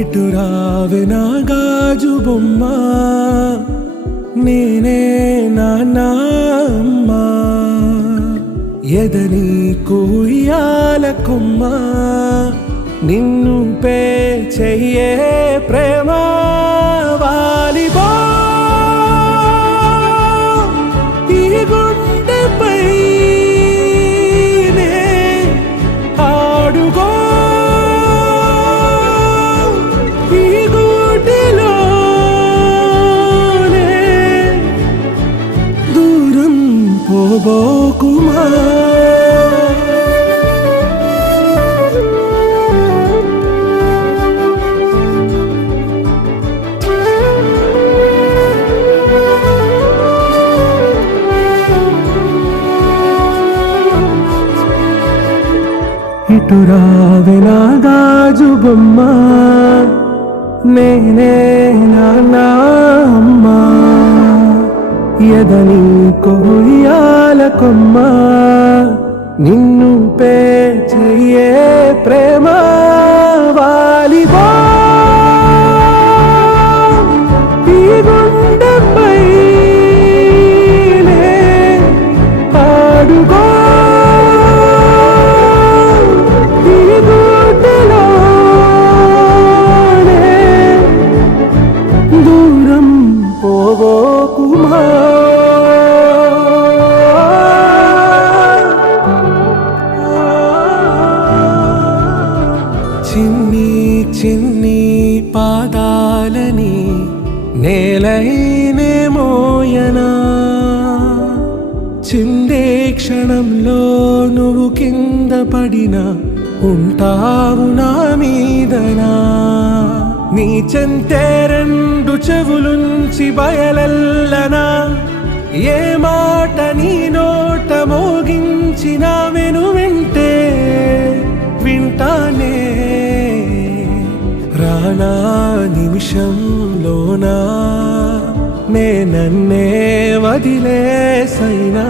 ఇటు రావే నా గాజు బొమ్మ, నేనే నాన్న అమ్మా. ఎదని కూయాల కొమ్మ, నిన్ను పే చెయ్యే ప్రేమ వాలిబో. ఈ గుండెపై నే ఆడుగో, ఈ గూటిలోనే దూరం పోబోకుమా. ఇటు రావే నా గాజు బొమ్మ, నేనే నాన్న అమ్మా. ఎదని కొయ్యాల కొమ్మ, నిన్ను పే చెయ్యే ప్రేమ వాలిబో. ఈ గుండెపై నే ఆడుగో, దూరం పోవోకుమా. చిన్ని చిన్ని పాదాలని నేలైనే మోయనా, చిందే క్షణంలో నువ్వు కింద పడినా ఉంటావు నా మీదనా. నీ చెంతే రెండు చెవులుంచి బయలెల్లనా, ఏ మాట నీ నోట మోగించిన వెను వింటే వింటానే. రానా నిమిషంలోనా నే నన్నే వదిలేసైనా